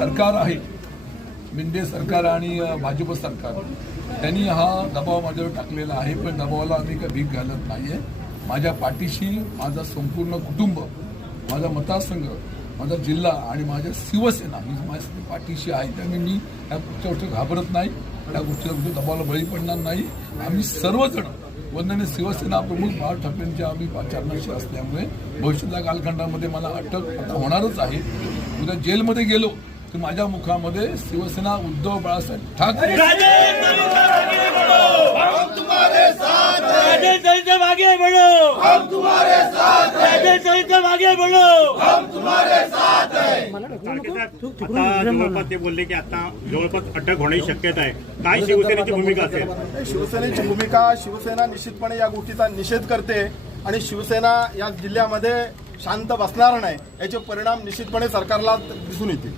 सरकार आहे, शिंदे सरकार आणि भाजप सरकार त्यांनी हा दबाव माझ्यावर टाकलेला आहे, पण दबावाला आम्ही काही भीक घालत नाहीये. माझ्या पाठीशी माझा संपूर्ण कुटुंब, माझा मतदारसंघ, माझा जिल्हा आणि माझ्या शिवसेना ही माझ्या पाठीशी आहे. त्यामुळे मी या कुठच्या गोष्टी घाबरत नाही, त्या गोष्टीला कुठे दबावाला बळी पडणार नाही. आम्ही सर्वजण वंदनीय शिवसेना प्रमुख बाळासाहेब ठाकरेंच्या आम्ही पाचारणाशी असल्यामुळे भविष्यातल्या कालखंडामध्ये मला अटक आता होणारच आहे. उद्या जेलमध्ये गेलो तर माझ्या मुखामध्ये शिवसेना उद्धव बाळासाहेब ठाकरे ते बोलले की आता जवळपास अटक होण्याची शक्यता आहे. काय शिवसेनेची भूमिका असेल? शिवसेनेची भूमिका, शिवसेना निश्चितपणे या गोष्टीचा निषेध करते आणि शिवसेना या जिल्ह्यामध्ये शांत बसणार नाही, याचे परिणाम निश्चितपणे सरकारला दिसून येतील.